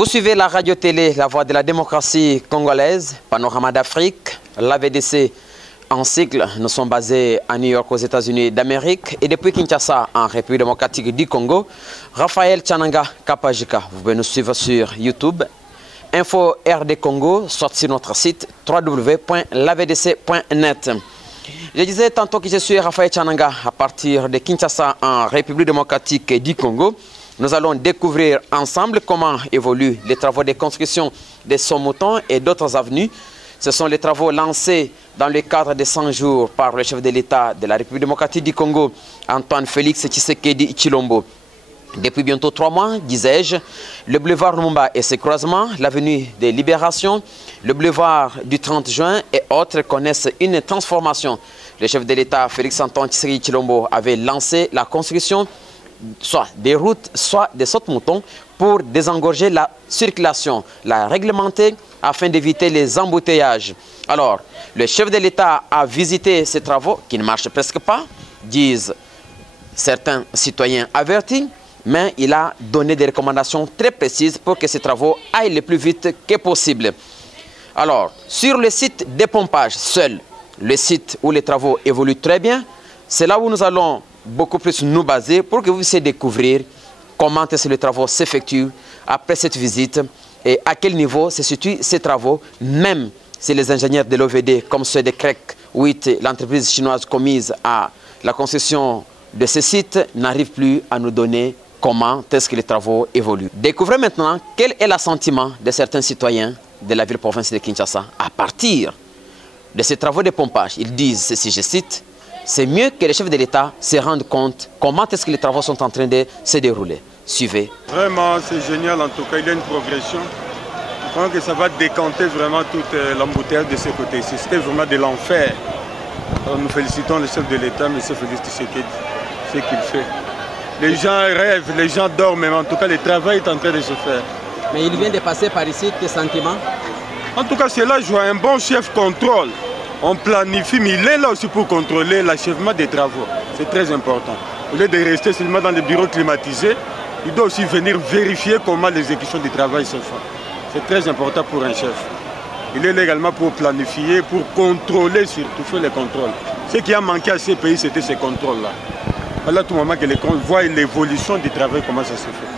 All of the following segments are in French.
Vous suivez la radio-télé La Voix de la démocratie congolaise, Panorama d'Afrique, l'AVDC en cycle. Nous sommes basés à New York aux États-Unis d'Amérique et depuis Kinshasa en République démocratique du Congo, Raphaël Tchananga Kapajika. Vous pouvez nous suivre sur YouTube, Info RD Congo, soit sur notre site www.lavdc.net. Je disais tantôt que je suis Raphaël Tchananga à partir de Kinshasa en République démocratique du Congo. Nous allons découvrir ensemble comment évoluent les travaux de construction de Sommouton et d'autres avenues. Ce sont les travaux lancés dans le cadre de 100 jours par le chef de l'État de la République démocratique du Congo, Antoine Félix Tshisekedi Tshilombo. Depuis bientôt 3 mois, disais-je, le boulevard Lumumba et ses croisements, l'avenue des Libérations, le boulevard du 30 juin et autres connaissent une transformation. Le chef de l'État, Félix Antoine Tshisekedi Tshilombo, avait lancé la construction soit des routes, soit des sautes-moutons pour désengorger la circulation, la réglementer afin d'éviter les embouteillages. Alors, le chef de l'État a visité ces travaux qui ne marchent presque pas, disent certains citoyens avertis, mais il a donné des recommandations très précises pour que ces travaux aillent le plus vite que possible. Alors, sur le site des pompages, seul le site où les travaux évoluent très bien, c'est là où nous allons beaucoup plus nous baser pour que vous puissiez découvrir comment les travaux s'effectuent après cette visite et à quel niveau se situent ces travaux, même si les ingénieurs de l'OVD, comme ceux de CREC 8, l'entreprise chinoise commise à la construction de ce site, n'arrivent plus à nous donner comment est-ce que les travaux évoluent. Découvrez maintenant quel est l'assentiment de certains citoyens de la ville-province de Kinshasa à partir de ces travaux de pompage. Ils disent ceci, je cite, c'est mieux que les chefs de l'État se rendent compte comment est-ce que les travaux sont en train de se dérouler. Suivez. Vraiment, c'est génial. En tout cas, il y a une progression. Je crois que ça va décanter vraiment toute l'embouteillage de ce côté-ci. C'était vraiment de l'enfer. Nous félicitons le chef de l'État, M. Félix Tshisekedi, ce qu'il fait. Les gens rêvent, les gens dorment, mais en tout cas, le travail est en train de se faire. Mais il vient de passer par ici, tes sentiments? En tout cas, c'est là, je vois un bon chef contrôle. On planifie, mais il est là aussi pour contrôler l'achèvement des travaux. C'est très important. Au lieu de rester seulement dans les bureaux climatisés, il doit aussi venir vérifier comment l'exécution du travail se fait. C'est très important pour un chef. Il est là également pour planifier, pour contrôler surtout, faire les contrôles. Ce qui a manqué à ces pays, c'était ces contrôles-là. Là, tout moment que les contrôles voient l'évolution du travail, comment ça se fait.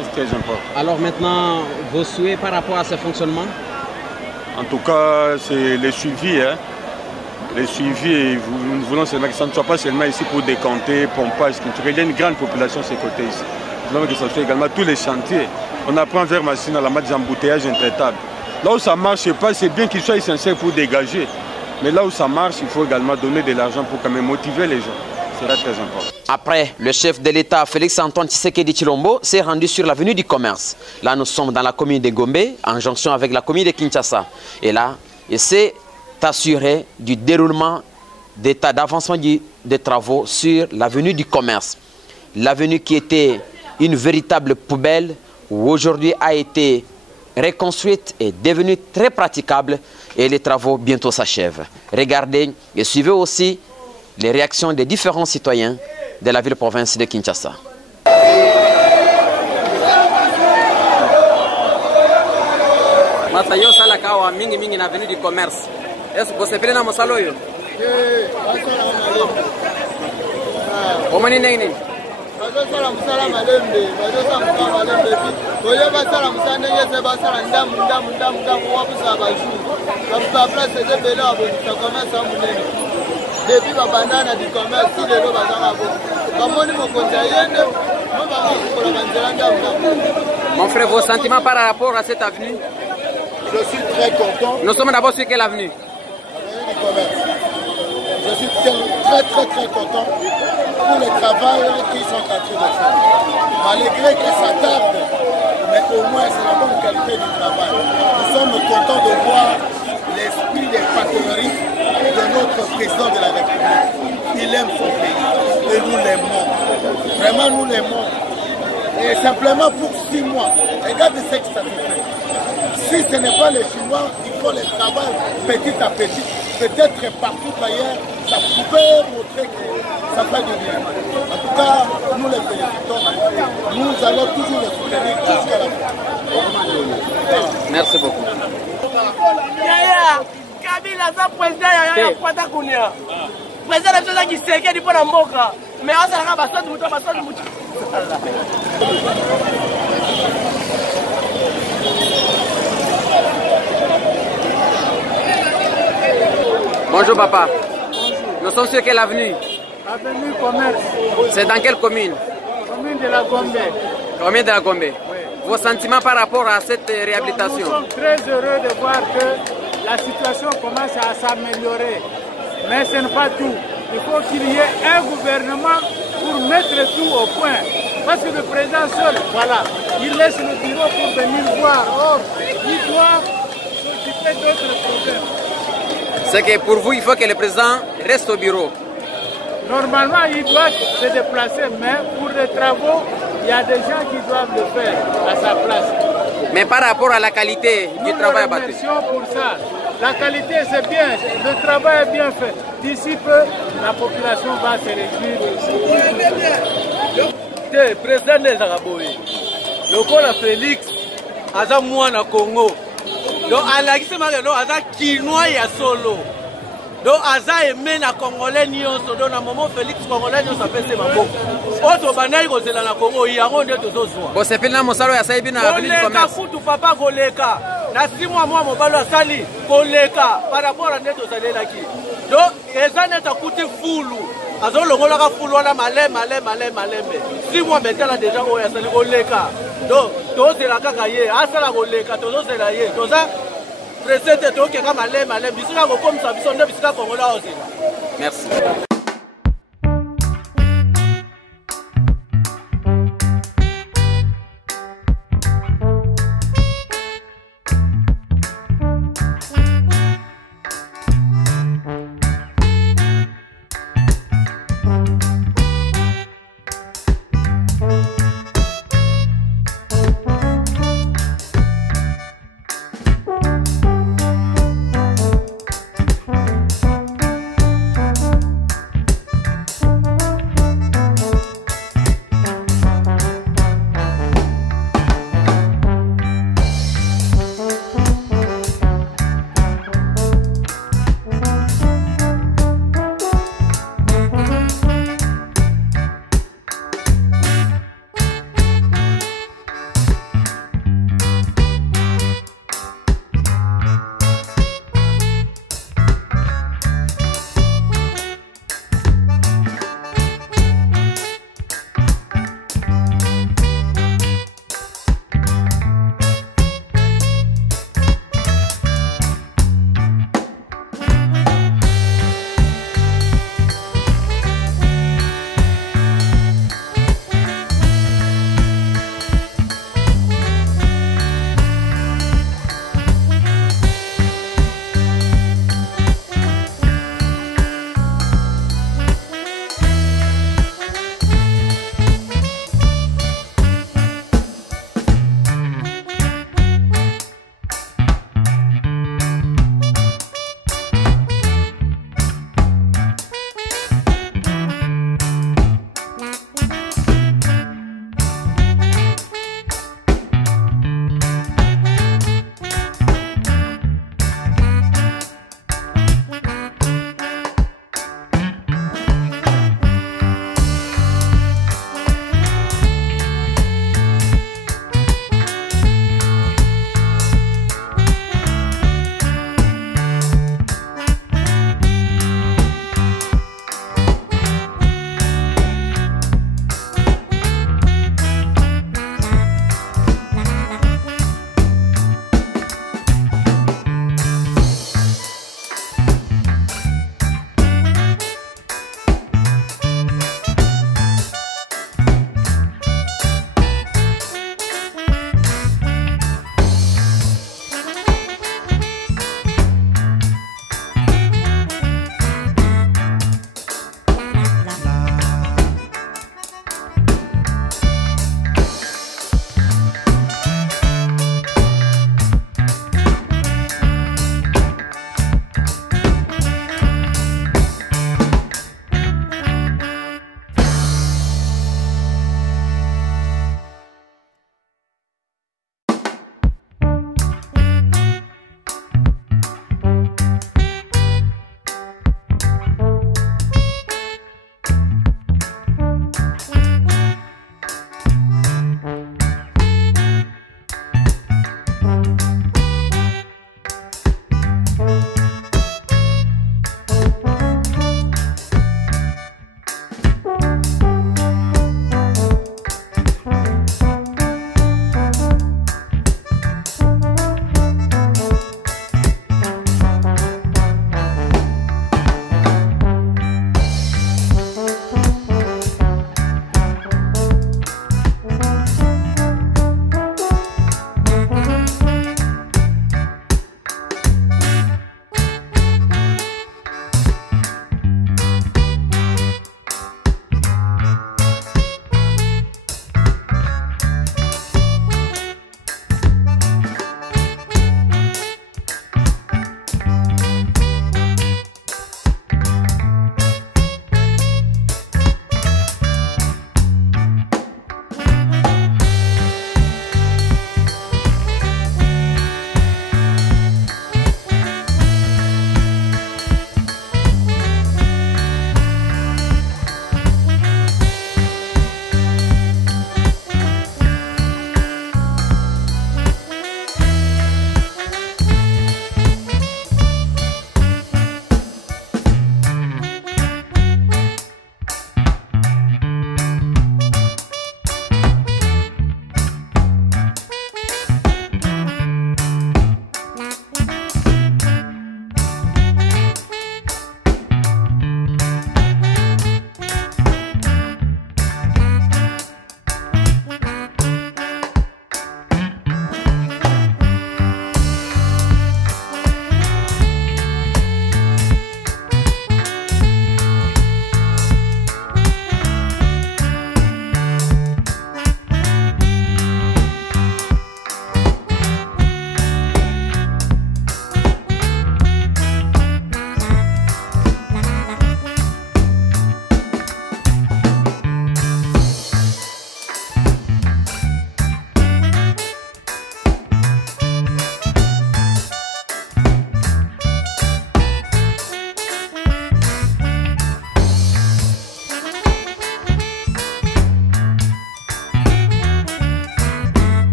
C'est très important. Alors maintenant, vos souhaits par rapport à ce fonctionnement? En tout cas, c'est le suivi. Hein. Le suivi, nous voulons seulement que ça ne soit pas seulement ici pour décanter, pompage, il y a une grande population de ce côté ici. Nous voulons que ça soit également tous les chantiers. On apprend vers Massina la matière d'embouteillage intraitable. Là où ça ne marche pas, c'est bien qu'il soit essentiel pour dégager. Mais là où ça marche, il faut également donner de l'argent pour quand même motiver les gens. Ce sera très important. Après, le chef de l'État, Félix Antoine Tshisekedi Tshilombo, s'est rendu sur l'avenue du Commerce. Là, nous sommes dans la commune de Gombe, en jonction avec la commune de Kinshasa. Et là, il s'est assuré du déroulement d'état d'avancement des travaux sur l'avenue du Commerce. L'avenue qui était une véritable poubelle, où aujourd'hui a été reconstruite et devenue très praticable et les travaux bientôt s'achèvent. Regardez et suivez aussi les réactions des différents citoyens de la ville-province de Kinshasa. Masayo Salakawa, mingi mingi na avenue du Commerce. Est-ce que vous avez un masalo yo? Comment ni nini? Bazosala musala malembe, bazosala musala malembe. Oye basala musala ndenge basala ndamu wabusa baju. Babusa place de bela abo ça commence à munene. Depuis babandana du commerce, si lelo bazanga bo. Kamoni mokonza yende, mama kokola banzela ndamu. Mon frère, vos sentiments par rapport à cette avenue? Je suis très content. Nous sommes d'abord sur quelle avenue? L'avenue du commerce. Je suis très content pour le travail qu'ils sont en train de faire. Malgré que ça tarde, mais au moins c'est la bonne qualité du travail. Nous sommes contents de voir l'esprit des patriotisme de notre président de la République. Il aime son pays et nous l'aimons. Vraiment nous l'aimons. Et simplement pour 6 mois, regardez ce que ça fait. Si ce n'est pas les Chinois, il faut les travailler petit à petit. Peut-être partout ailleurs, ça pouvait montrer que ça fait du bien. En tout cas, nous les félicitons. nous allons toujours le soutenir jusqu'à la fin. Merci beaucoup. Kabila za président ya kwata kunia. Président na choza Kisekedi pona mboka. Mais on s'arrête basadi mutu. Bonjour papa. Nous sommes sur quelle avenue? Avenue Commerce. C'est dans quelle commune? Commune de la Gombe. Commune de la Gombe. Oui. Vos sentiments par rapport à cette réhabilitation? Nous sommes très heureux de voir que la situation commence à s'améliorer. Mais ce n'est pas tout. Il faut qu'il y ait un gouvernement pour mettre tout au point. Parce que le président seul, voilà, il laisse le bureau pour venir voir. Or, il doit s'occuper d'autres problèmes. C'est que pour vous, il faut que le président reste au bureau. Normalement, il doit se déplacer, mais pour les travaux, il y a des gens qui doivent le faire à sa place. Mais par rapport à la qualité du travail abattu. Nous remercions pour ça. La qualité, c'est bien, le travail est bien fait. D'ici peu, la population va se réduire. Le président des Araboïs, le col Félix, Aza Mouana Congo. Donc, Alexis Magano, Aza Kinois et Solo. Donc, Aza aimé na Congolais nyonso. Donc, na moment Félix Congolais nyonso appelle ses mamans. Auto banaï kozela na Congo, il y a un de tous autres. Bon, c'est pile mosalo ya saibi na avenue du commerce. Kutu papa Goleka. Na 6 mois mobalo asali Goleka par rapport à neto salelaki. Donc, eza neta kuti fulu. Azo longola ka fulu wana maleme. 6 mois maintenant déjà oya sali Goleka. Donc, tozela kaka ye, asala Goleka, tozela ye. Toza président tokeka maleme bisika ko komisa biso nde bisika kongola ozela. Merci.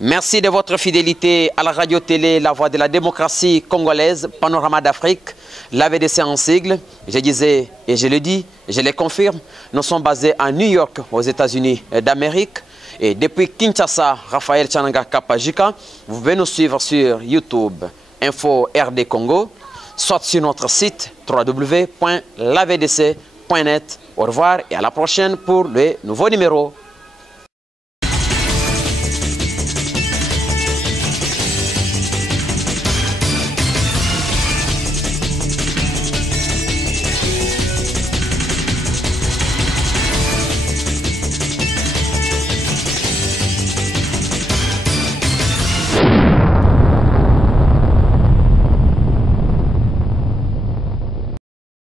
Merci de votre fidélité à la radio-télé La Voix de la démocratie congolaise, Panorama d'Afrique, l'AVDC en sigle. Je disais, et je le dis, je le confirme, nous sommes basés à New York, aux États-Unis d'Amérique. Et depuis Kinshasa, Raphaël Tchananga Kapajika, vous pouvez nous suivre sur YouTube, Info RD Congo, soit sur notre site www.lavdc.net. Au revoir et à la prochaine pour le nouveau numéro